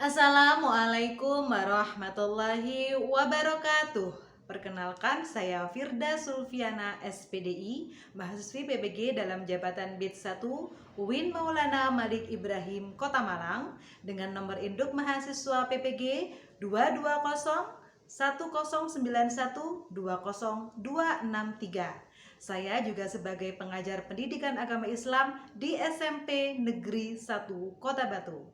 Assalamualaikum warahmatullahi wabarakatuh. Perkenalkan, saya Firda Sulfiana SPDI, mahasiswi PPG dalam jabatan BID 1 UIN Maulana Malik Ibrahim Kota Malang dengan nomor induk mahasiswa PPG 2201091200263. Saya juga sebagai pengajar pendidikan agama Islam di SMP Negeri 1 Kota Batu.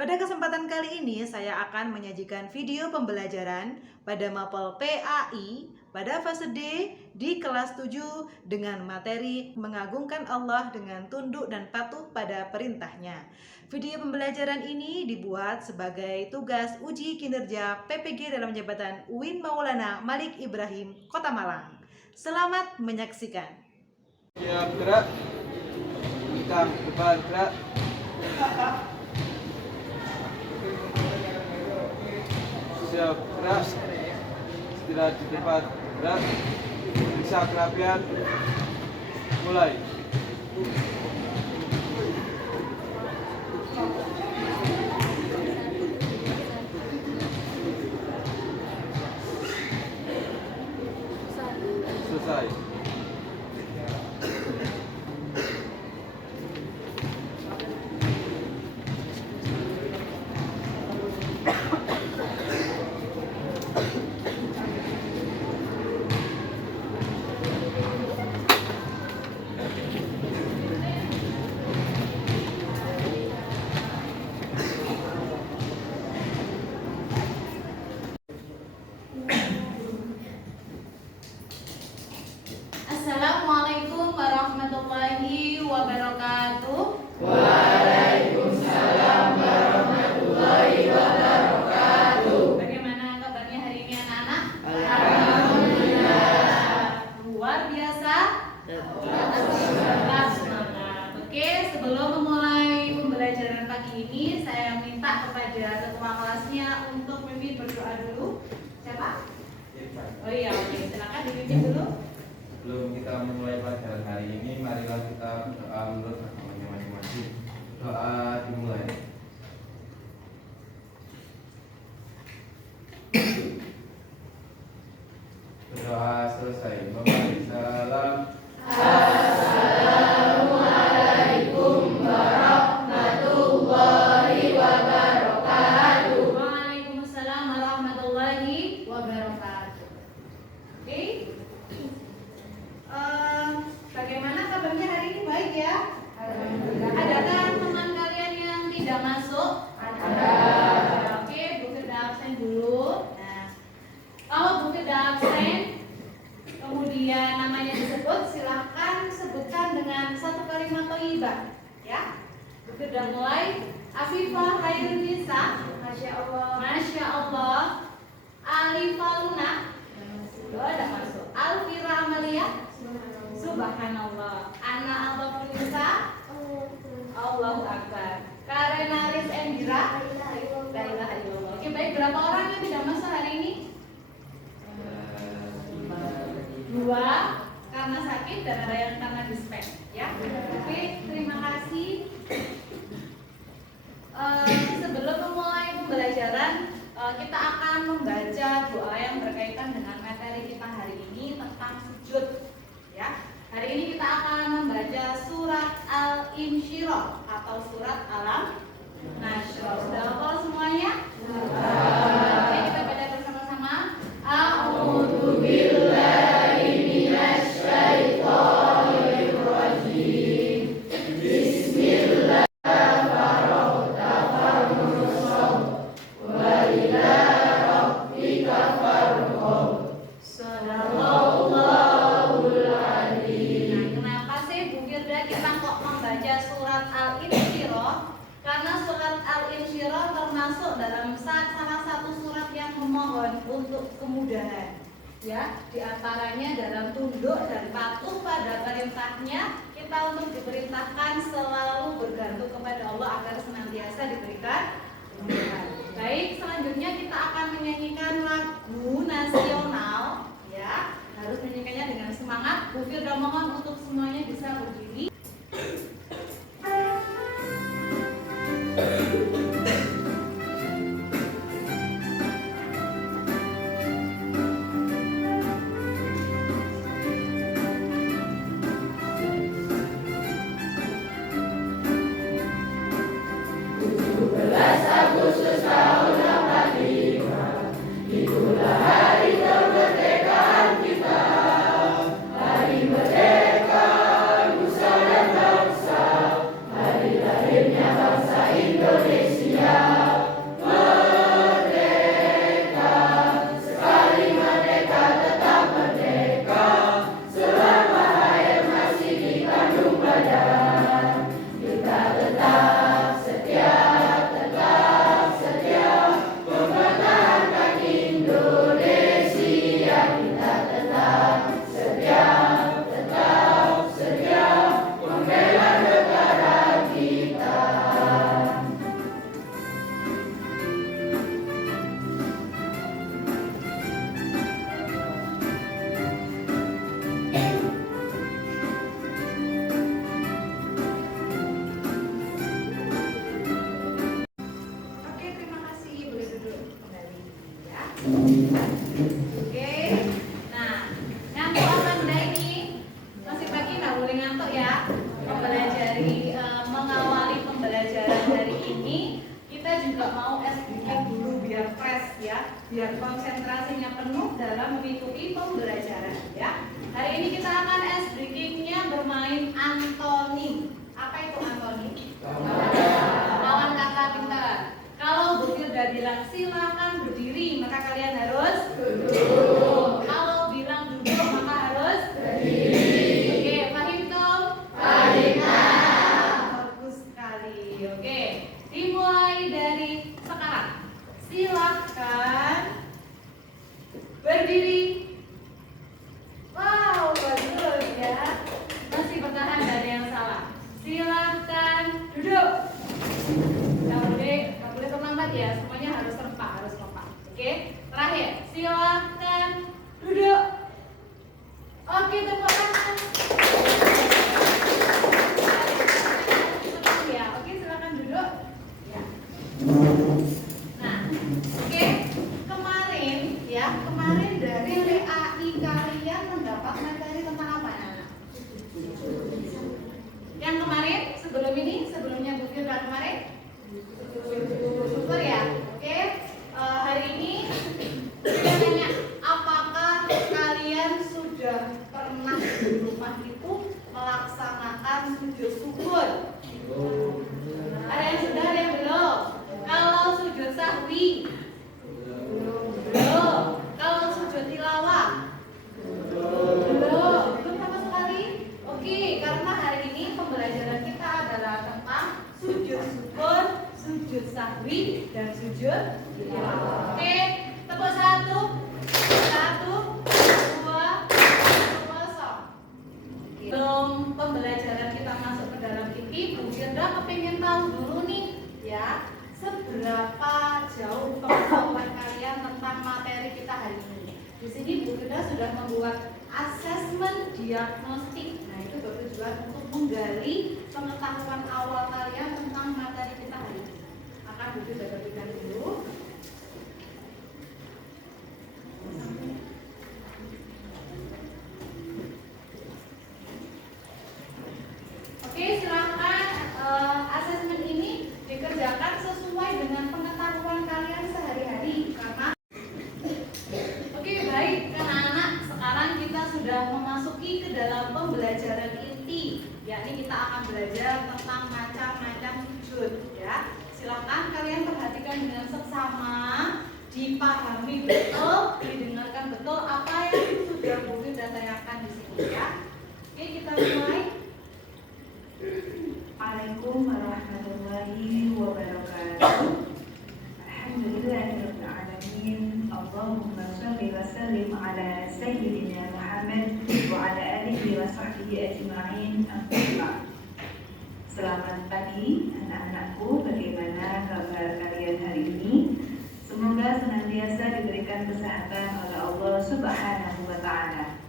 Pada kesempatan kali ini saya akan menyajikan video pembelajaran pada mapel PAI pada fase D di kelas 7 dengan materi mengagungkan Allah dengan tunduk dan patuh pada perintahnya. Video pembelajaran ini dibuat sebagai tugas uji kinerja PPG dalam jabatan UIN Maulana Malik Ibrahim Kota Malang. Selamat menyaksikan. Siap gerak, kita depan gerak. Siap gerak, istirahat di tempat gerak, bisa kerapian, mulai. Selesai. Assalamualaikum warahmatullahi wabarakatuh. Waalaikumsalam warahmatullahi wabarakatuh. Bagaimana kabarnya hari ini anak-anak? Alhamdulillah. Luar biasa. Tetap Semangat. Oke, sebelum memulai pembelajaran pagi ini, saya minta kepada ketua kelasnya untuk memimpin berdoa dulu. Siapa? Oh iya, oke. Silakan dipimpin dulu. Sebelum kita memulai pelajaran hari ini, marilah kita berdoa menurut agamanya masing-masing. Doa dimulai. Berdoa selesai. Memberi salam. Assalamualaikum warahmatullahi wabarakatuh. Waalaikumsalam warahmatullahi wabarakatuh. Oke. Bagaimana kabarnya hari ini? Baik ya? Adakah teman kalian yang tidak masuk? Ada. Oke, Bu Firda absen dulu. Nah, kalau Bu Firda absen, kemudian namanya disebut, silahkan sebutkan dengan satu kalimat thayyibah. Ya, Bu Firda mulai. Afifah Hairun Nisa. Masya Allah. Masya Allah. Alifah Luna. Ada masuk. Alfira Amalia. Subhanallah. Ana Alfa Nisa. Allahu Akbar. Karenaris Endira. La ilaha illallah. Oke, baik. Berapa orang yang tidak masuk hari ini? 2 karena sakit dan ada yang karena dispek. Ya. Oke, terima kasih. Sebelum memulai pembelajaran, kita akan membaca doa yang berkaitan dengan materi kita hari ini tentang sujud. Ya, hari ini kita akan membaca surat Al-Insyirah atau surat Al-Nasyr. Sudah hafal semuanya? Oke, kita baca bersama-sama. A'udzu billahi minasy syaithanir rajim. Bismillahirrahmanirrahim. Wa ila rabbika farghab. Shadaqallahul adzim. Nah, kenapa sih Bu Firda kita kok membaca surat Al-Insyirah? Karena surat Al-Insyirah termasuk dalam salah bentuk kemudahan. Ya, diantaranya dalam tunduk dan patuh pada perintahnya, kita untuk diperintahkan selalu bergantung kepada Allah agar senantiasa diberikan kemudahan. Baik, selanjutnya kita akan menyanyikan lagu nasional. Ya, harus menyanyikannya dengan semangat. Bu Firda mohon untuk semuanya bisa berdiri. Oke, terima kasih. Boleh duduk kembali ya. Oke. Nah, ngantuk apa enggak ini? Masih pagi nggak boleh ngantuk ya. Mengawali pembelajaran hari ini, kita juga mau sedikit dulu biar fresh ya, biar konsentrasinya penuh dalam mengikuti pembelajaran ya. Hari ini kita akan breakingnya bermain antoni. Apa itu antoni? Lawan kata pintar. Kalau Bu Firda bilang silakan berdiri, maka kalian harus duduk. Kalau bilang duduk, maka harus berdiri. Oke, paham toh? Bagus sekali. Oke, dimulai dari sekarang. Silakan berdiri. Wow, bagus ya. Masih bertahan, dari yang salah. Silakan duduk. Nggak boleh terlambat ya, semuanya harus serempak, harus kompak. Oke, terakhir, silakan duduk. Oke, tepuk tangan. Ya, oke, silakan duduk. Ya. Nah, oke, kemarin dari WAI kalian mendapat materi tentang apa ya? Yang kemarin, sebelumnya Bu Firda kemarin? Super ya, oke. Hari ini saya tanya, apakah kalian sudah pernah di rumah itu melaksanakan sujud syukur? Ada yang sudah, ada yang belum? Kalau sujud sahwi? Belum. Kalau sujud tilawah? Belum sama sekali? Oke, karena hari ini pembelajaran kita adalah tentang sujud syukur, sujud sahwi, dan sujud tilawah. Oke, tepuk satu, dua, kosong. Sebelum pembelajaran kita masuk ke dalam TV, Bu Firda kepingin tahu dulu nih, ya, seberapa jauh pengetahuan kalian tentang materi kita hari ini. Di sini Bu Firda sudah membuat asesmen diagnostik. Nah, itu bertujuan untuk menggali pengetahuan awal kalian tentang materi kita hari ini. Akan Bu Firda berikan dulu. Oke, silakan asesmen ini dikerjakan sesuai dengan pengetahuan kalian sehari-hari. Karena oke, baik anak-anak, sekarang kita sudah memasuki ke dalam pembelajaran inti, yakni kita akan belajar tentang macam-macam sujud ya. Silakan kalian perhatikan dengan seksama, dipahami betul, didengarkan betul apa yang sudah Bu Firda tanyakan di sini ya. Oke, kita mulai. Assalamualaikum warahmatullahi wabarakatuh. Alhamdulillahirabbil alamin. Alamin. Allahumma shalli wa sallim ala Sayyidina Muhammad wa ala alihi wa sahbihi ajma'in. Selamat pagi anak-anakku, bagaimana kabar kalian hari ini? Semoga senantiasa diberikan kesehatan oleh Allah Subhanahu wa Ta'ala.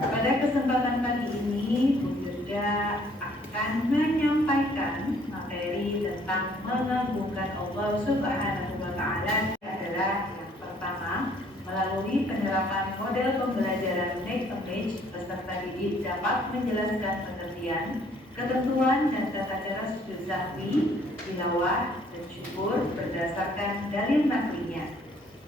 Pada kesempatan pagi ini, Bu Firda akan menyampaikan materi tentang mengagungkan Allah Subhanahu wa Ta'ala. Adalah yang pertama, melalui penerapan model pembelajaran Make a Match, peserta didik dapat menjelaskan pengertian, ketentuan dan tata cara sujud sahwi, tilawah, dan syukur berdasarkan dalil naklinya.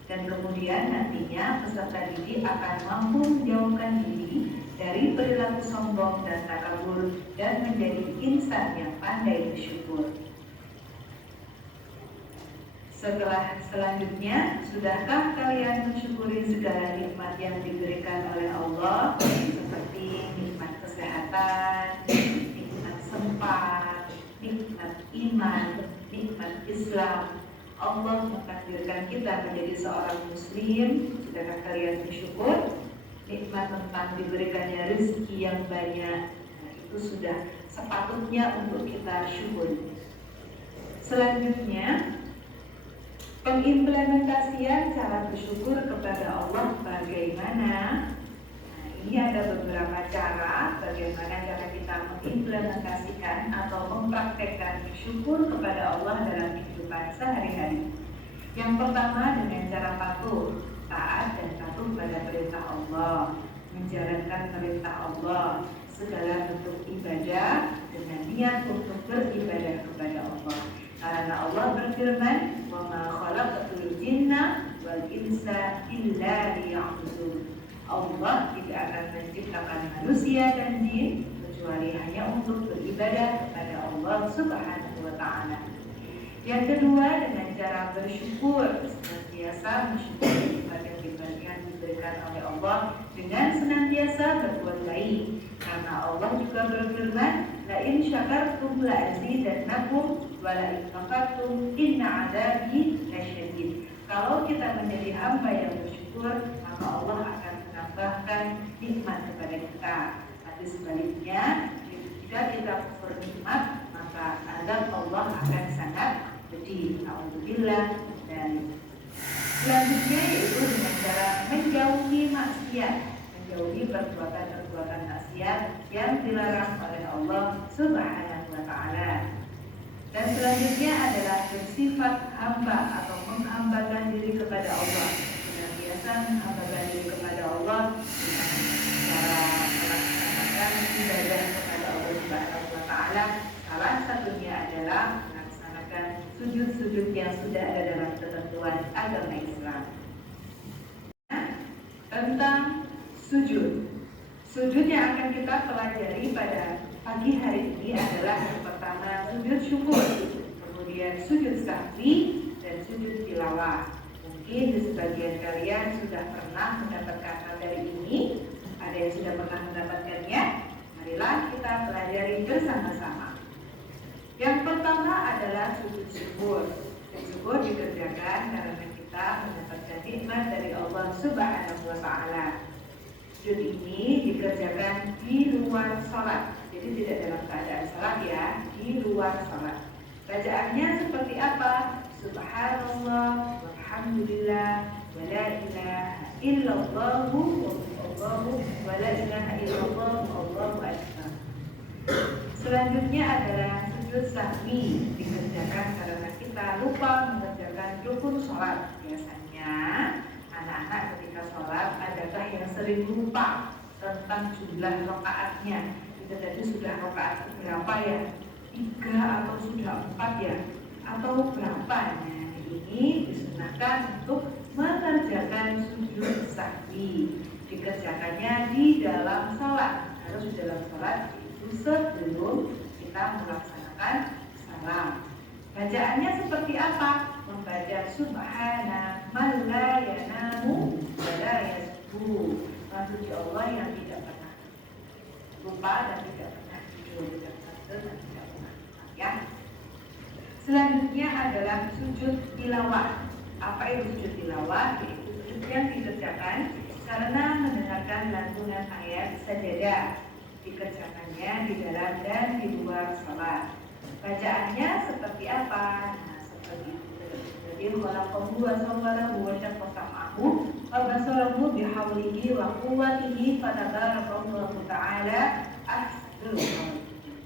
Dan kemudian nantinya peserta didik akan mampu menjauhkan diri dari perilaku sombong dan takabur dan menjadi insan yang pandai bersyukur. Selanjutnya, sudahkah kalian mensyukuri segala nikmat yang diberikan oleh Allah, seperti nikmat kesehatan, nikmat sempat, nikmat iman, nikmat Islam? Allah mentakdirkan kita menjadi seorang muslim. Sudahkah kalian bersyukur? Nikmat tentang diberikannya rezeki yang banyak, itu sudah sepatutnya untuk kita syukur. Selanjutnya, pengimplementasian cara bersyukur kepada Allah bagaimana? Ini ada beberapa cara bagaimana cara kita mengimplementasikan atau mempraktekkan bersyukur kepada Allah dalam kehidupan sehari-hari. Yang pertama, dengan cara patuh, taat dan patuh pada perintah Allah, menjalankan perintah Allah, segala bentuk ibadah dengan niat untuk beribadah kepada Allah. Karena Allah berfirman, "Wa ma khalaqatul jinna wal insa illa liya'budun." Allah tidak akan menciptakan manusia dan jin kecuali hanya untuk beribadah kepada Allah Subhanahu wa Ta'ala. Yang kedua, dengan cara bersyukur, senantiasa mensyukuri nikmat yang diberikan oleh Allah dengan senantiasa berbuat baik. Karena Allah juga berfirman, "La in syakartum la azidannakum wa la in kafartum inna 'adzabi lasyadid." Kalau kita menjadi hamba yang bersyukur, maka Allah akan menambahkan nikmat kepada kita. Tapi sebaliknya, jika kita kufur nikmat, maka azab Allah akan sangat pedih. Alhamdulillah. Dan selanjutnya yaitu dengan cara menjauhi maksiat, menjauhi perbuatan-perbuatan maksiat yang dilarang oleh Allah Subhanahu wa Ta'ala. Dan selanjutnya adalah bersifat hamba atau menghambakan diri kepada Allah. Senantiasa menghambakan diri kepada Allah dengan cara melaksanakan ibadah kepada Allah Subhanahu wa Ta'ala. Salah satunya adalah melaksanakan sujud-sujud yang sudah ada dalam ketentuan agama Islam. Tentang sujud. Sujud yang akan kita pelajari pada pagi hari ini adalah yang pertama sujud syukur, kemudian sujud sahwi, dan sujud tilawah. Mungkin di sebagian kalian sudah pernah mendapatkan materi ini. Ada yang sudah pernah mendapatkannya? Marilah kita pelajari bersama-sama. Yang pertama adalah sujud syukur. Sujud syukur dikerjakan karena kita mendapatkan nikmat dari Allah Subhanahu wa Ta'ala. Sujud ini dikerjakan di luar sholat, jadi tidak dalam keadaan sholat ya, di luar sholat. Bacaannya seperti apa? Subhanallah, walhamdulillah, wa la ilaha illallah, wa la ilaha illallah, wallahu akbar. Selanjutnya adalah sujud sahwi, dikerjakan karena kita lupa mengerjakan rukun sholat. Biasanya anak-anak ketika sholat adakah yang sering lupa tentang jumlah rakaatnya? Kita tadi sudah rakaat berapa ya? 3 atau sudah 4 ya? Atau berapa? Nah, ini disunahkan untuk mengerjakan sujud sahwi. Dikerjakannya di dalam sholat. Harus di dalam sholat itu sebelum kita melaksanakan salam. Bacaannya seperti apa? Membaca subhana man la yanamu wa la yasbu. Maksudnya Allah yang tidak pernah lupa dan tidak pernah tidur, tidak pernah dan tidak pernah ya. Selanjutnya adalah sujud tilawah. Apa itu sujud tilawah? Yaitu sujud yang dikerjakan karena mendengarkan lantunan ayat sajadah. Dikerjakannya di dalam dan di luar salat. Bacaannya seperti apa? Nah, seperti itu. Jadi khalaqahu wa sawwarahu wa syaqqa sam'ahu wa basarahu bihaulihi wa quwwatihi fatabarakallahu ta'ala ahsanul khaliqin.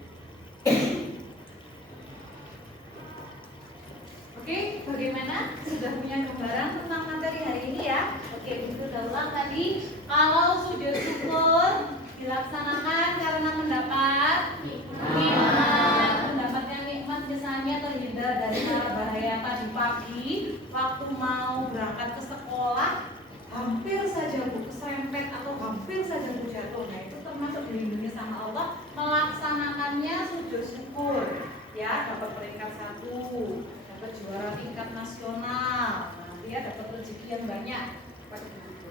Oke, bagaimana? Sudah punya gambaran tentang materi hari ini ya? Oke, itu udah ulang tadi. Kalau sujud syukur dilaksanakan karena mendapat nikmat. Mendapatkan nikmat misalnya terhindar dari mara bahaya pagi-pagi waktu mau berangkat ke sekolah, hampir saja Bu keserempet atau hampir saja Bu jatuh. Nah, itu termasuk dilindungi sama Allah. Melaksanakannya sujud syukur ya, dapat peringkat 1, dapat juara tingkat nasional, nanti ya dapat rezeki yang banyak.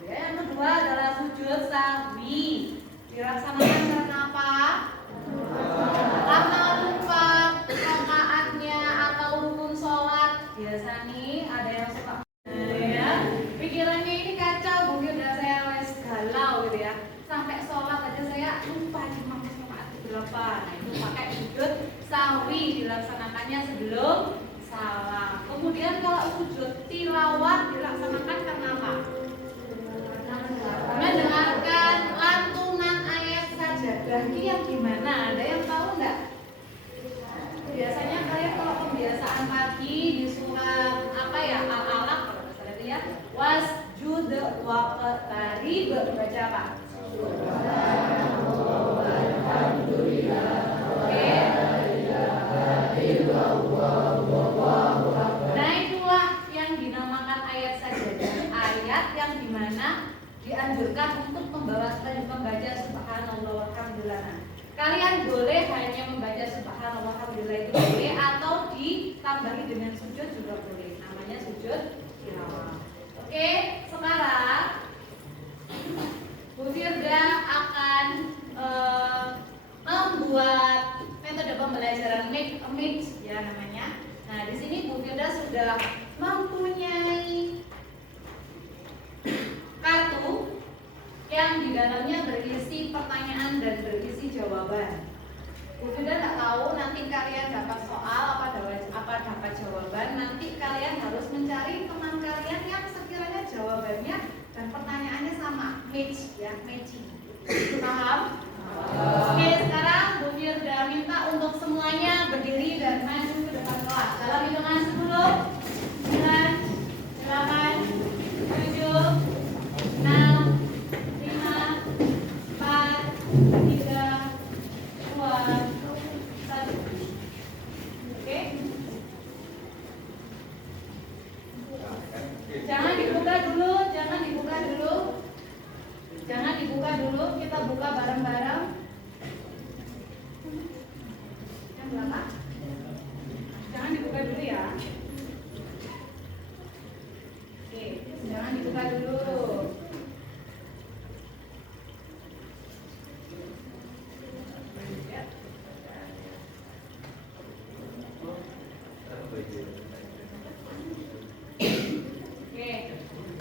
Ya, yang kedua adalah sujud sahwi. Dilaksanakan karena apa? Karena lupa rakaatnya atau rukun sholat. Biasa nih ada yang suka ya, pikirannya ini kacau, mungkin udah saya les galau gitu ya. Sampai sholat aja saya lupa cuma rakaat berapa. Nah, itu pakai sujud sahwi, dilaksanakannya sebelum salam. Kemudian kalau sujud tilawah dilaksanakan karena apa? Mendengarkan lantunan ayat sajadah. Yang gimana? Ada yang tahu nggak? Biasanya kalian kalau pembiasaan pagi di surat apa ya, Al-Alaq kalau nggak salah itu ya, wasjud waqtarib, baca apa? Nah, itulah yang dinamakan ayat sajadah. Ayat yang dimana dianjurkan untuk membaca subhanallah walhamdulillah. Kalian boleh hanya membaca subhanallah walhamdulillah itu boleh, atau ditambahi dengan sujud juga boleh. Namanya sujud tilawah. Oke, sekarang Bu Firda akan membuat metode pembelajaran make a mix ya namanya. Nah, di sini Bu Firda sudah mempunyai kartu yang di dalamnya berisi pertanyaan dan berisi jawaban. Bu Firda nggak tahu nanti kalian dapat soal apa dapat jawaban. Nanti kalian harus mencari teman kalian yang sekiranya jawabannya dan pertanyaannya sama, match ya, matching. Paham? Oke, sekarang Bu Firda minta untuk semuanya berdiri dan maju ke depan kelas. Dalam hitungan 10, 9, 8, 7, 6, 5, 4, 3, 2, 1. Oke? Jangan dibuka dulu, jangan dibuka dulu. Jangan dibuka dulu, kita buka bareng-bareng. Yang berapa? Jangan dibuka dulu ya. Oke, jangan dibuka dulu.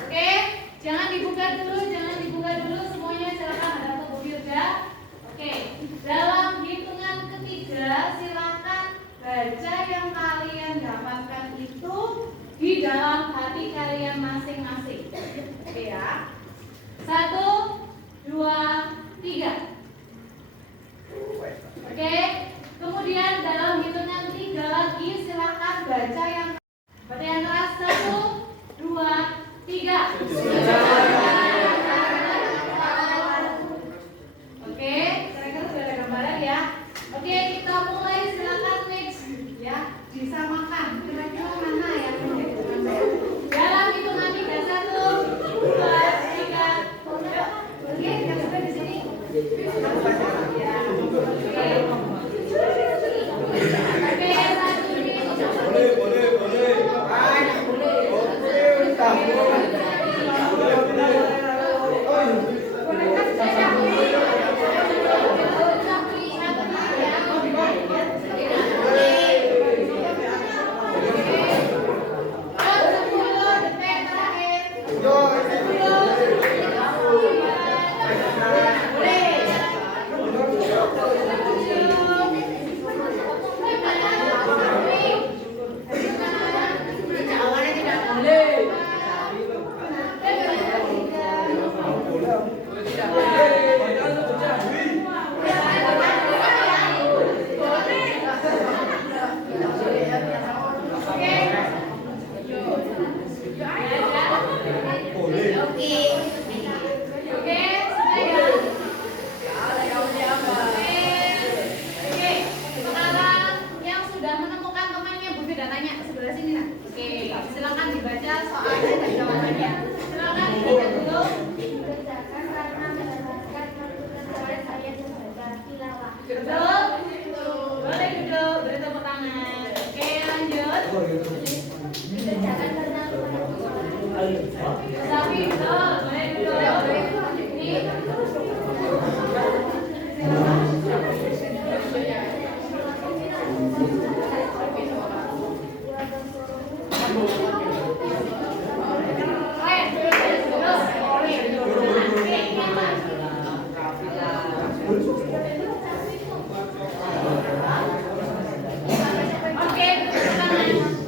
Oke, jangan dibuka dulu, semuanya silakan ada Bu Firda. Oke, dalam hitungan ketiga silakan baca yang kalian dapatkan itu di dalam hati kalian masing-masing. Oke ya. 1, 2, 3. Oke, kemudian dalam hitungan 3 lagi silakan baca yang keras. 1, 2, 3. Oke, kira-kira sudah ada gambaran ya. Oke, kita mulai, silakan next ya, disamakan. Kira-kira mana yang dalam hitungan 3 Tapi betul, boleh duduk. Ini.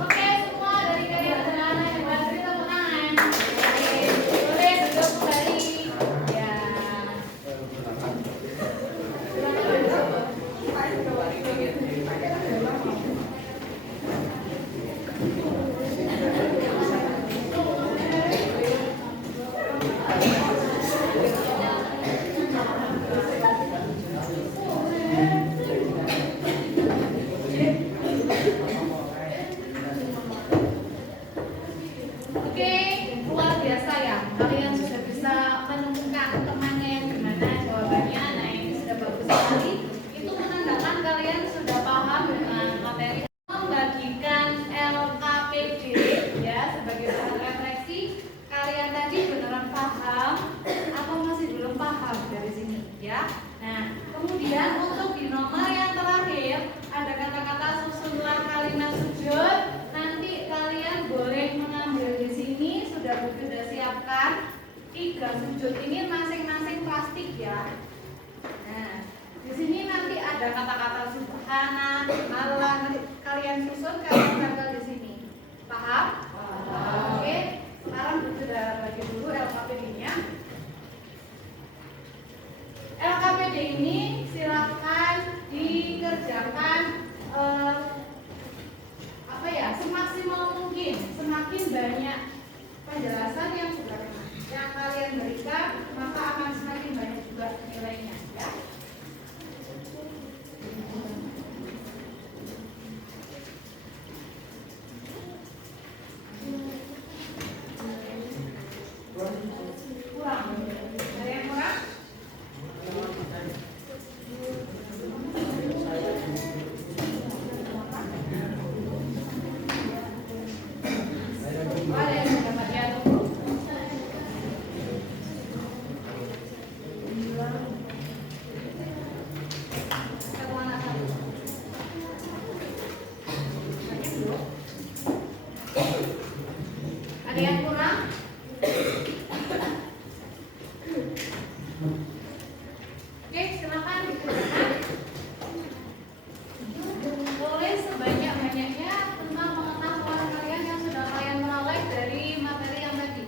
Oke, semua dari kalian anak-anak yang beri tepuk tangan. Boleh duduk kembali. Ya. Oke, luar biasa ya. Kalian sudah bisa menemukan temannya yang gimana jawabannya. Nah, ini sudah bagus sekali. Itu menandakan kalian sudah paham dengan materi. Membagikan LKPD ya sebagai bahan refleksi. Kalian tadi beneran paham atau masih belum paham dari sini ya? Nah, kemudian untuk di nomor yang terakhir ada kata-kata susunan kalimat sujud. Nanti kalian boleh mengambil di sini, sudah siapkan 3 sujud ini masing-masing plastik ya. Nah, di sini nanti ada kata-kata subhana, Allah, nanti kalian susun, kalian tempel di sini. Paham? Oke, sekarang sudah bagi dulu LKPD-nya. LKPD ini silakan dikerjakan semaksimal mungkin. Semakin banyak penjelasan yang sudah yang kalian berikan, maka akan semakin banyak juga nilainya ya. Kurang? Ada yang kurang? Ada yang dapat diatur? Kemana satu? Ada yang kurang? Oke, silakan dikerjakan. Boleh sebanyak-banyaknya tentang pengetahuan kalian yang sudah kalian peroleh dari materi yang tadi.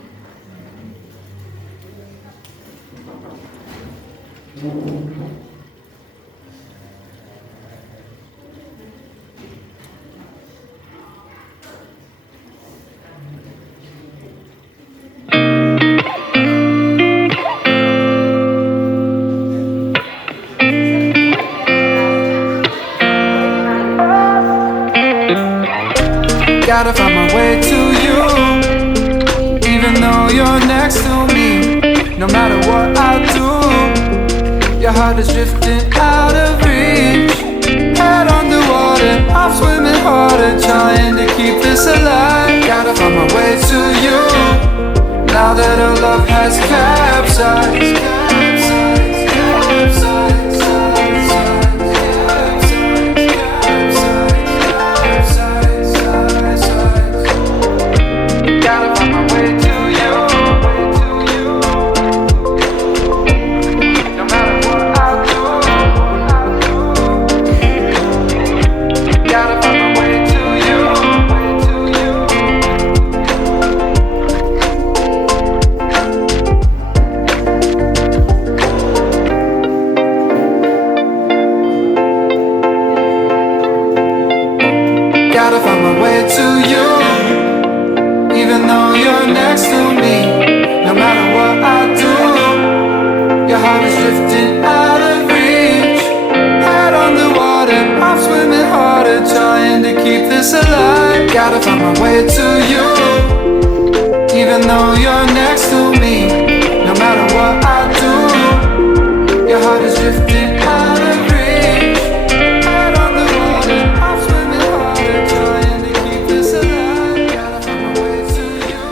Gotta find my way to you, even though you're next to me. No matter what I do, your heart is drifting out of reach. Head underwater, I'm swimming harder, trying to keep this alive. Gotta find my way to you, now that our love has capsized. Gotta find my way to you, no matter what I do. Gotta find my way to you. Gotta find my way to you, even though you're next to me. No matter what I do, your heart is drifting out of reach. Head on the water, I'm swimming harder, trying to keep this alive. Gotta find my way to you, even though you're next to me. No matter what I do, your heart is drifting out of reach. Head on the water, I'm swimming harder, trying to keep this alive. Gotta find my way to you.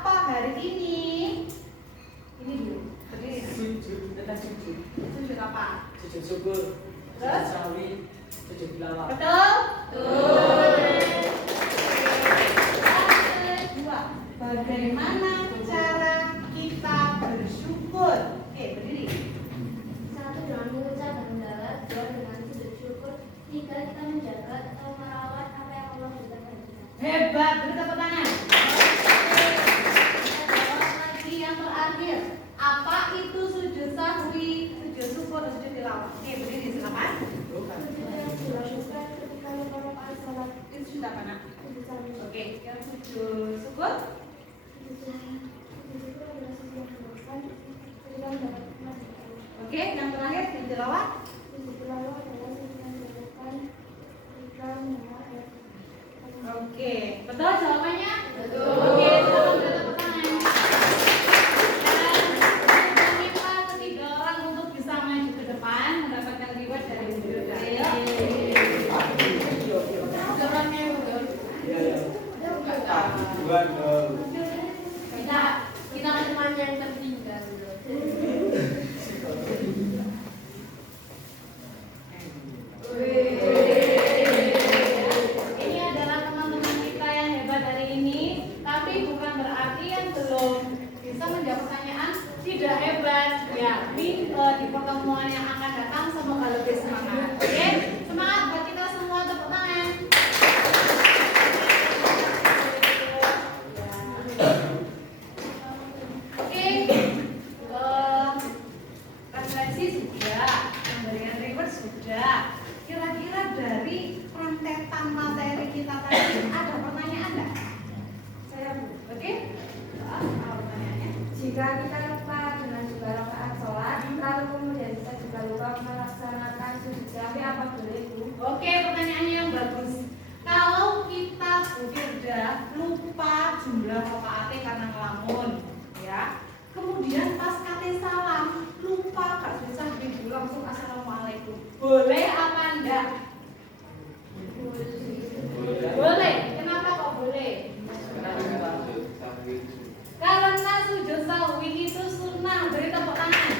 apa hari ini? Ini dulu. Berdiri. Sujud, kita sujud. Sujud apa? Sujud syukur. Terus? Sujud sawi, sujud tilawah. Betul? Betul. Kedua, bagaimana cara kita bersyukur? Oke, berdiri. Satu, dengan mengucap hamdalah. Dua, dengan sujud syukur. Tiga, kita menjaga atau merawat apa yang Allah berikan pada kita. Hebat, beri tepuk tangan. Kita jawab lagi yang terakhir. Apa itu sujud sahwi, sujud syukur, dan sujud tilawah? Oke, berdiri silakan. Sujud yang dilakukan ketika lupa rakaat salat. Itu sujud apa, Nak? Sujud sahwi. Oke, sekarang sujud syukur. Sujud syukur adalah sujud yang dilakukan ketika mendapat nikmat dari Allah. Oke, yang terakhir sujud tilawah. Sujud tilawah adalah sujud yang dilakukan ketika mendengar ayat Allah. Oke, betul jawabannya? Betul. Oke, silakan beri tepuk tangan. Dan kita ketiga orang untuk bisa maju ke depan mendapatkan reward dari guru saya. Orangnya Bukan Kita kan teman yang tertinggal. Ini adalah teman-teman kita yang hebat hari ini, tapi bukan berarti yang belum bisa menjawab pertanyaan tidak hebat. Ya, di pertemuan yang akan datang semoga lebih semangat. Oke, semangat buat kita semua, tepuk tangan. Oke, refleksi sudah, pemberian reward sudah. Kira-kira dari rentetan materi kita tadi ada pertanyaan nggak? Saya oke? Apa pertanyaannya? Jika kita lupa dengan juga rakaat sholat, lalu kemudian kita juga lupa melaksanakan sujud sahwi, apa boleh, Bu? Oke, pertanyaannya yang bagus. Kalau kita Firda lupa jumlah rakaatnya karena ngelamun, ya. Kemudian pas kate salam lupa gak susah ibu langsung assalamualaikum. Boleh apa enggak? Boleh. Kenapa kok boleh? Karena sujud sahwi itu sunnah. Beri tepuk tangan.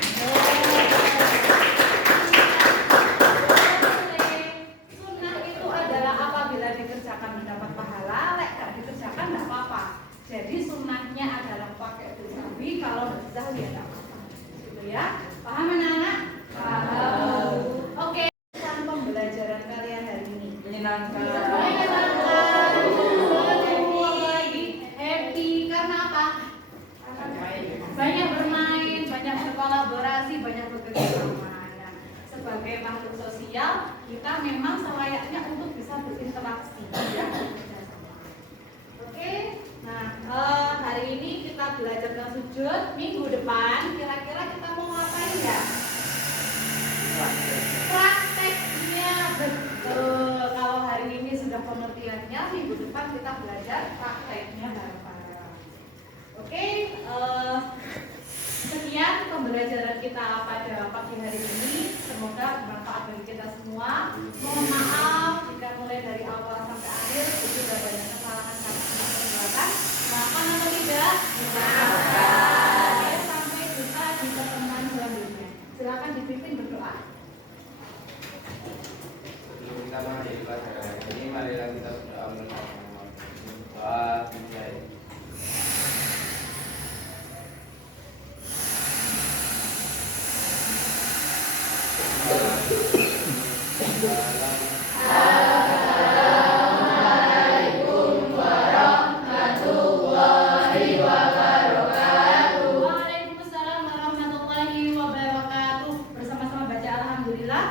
Sunnah itu adalah apabila dikerjakan mendapat pahala, lek gak dikerjakan enggak apa-apa. Jadi sunnahnya adalah pakai sujud sahwi, kalau sujud sahwi enggak apa-apa. Gitu ya. Paham anak-anak? Paham. Oke, pesan pembelajaran kalian hari ini. Menyenangkan. Happy karena apa? Banyak bermain, banyak berkolaborasi, banyak bekerja sama. Ya. Sebagai makhluk sosial, kita memang selayaknya untuk bisa berinteraksi, ya, bekerja sama. Oke, nah hari ini kita belajar tentang sujud. Minggu depan kira-kira kita mau ngapain ya? Prakteknya, betul. Kalau hari ini sudah pengertiannya, minggu depan kita belajar prakteknya bareng-bareng. Oke, sekian pembelajaran kita pada pagi hari ini. Semoga bermanfaat bagi kita semua. Mohon maaf jika mulai dari awal sampai akhir itu sudah banyak kesalahan kami perbuatan. Maafkan atau tidak? Maafkan. Oke, sampai jumpa di pertemuan selanjutnya. Silakan dipimpin berdoa. Sebelum kita mengakhiri pelajaran hari ini, marilah kita berdoa bersama-sama. Doa dimulai. Waalaikumsalam warahmatullahi wabarakatuh. Bersama-sama baca alhamdulillah.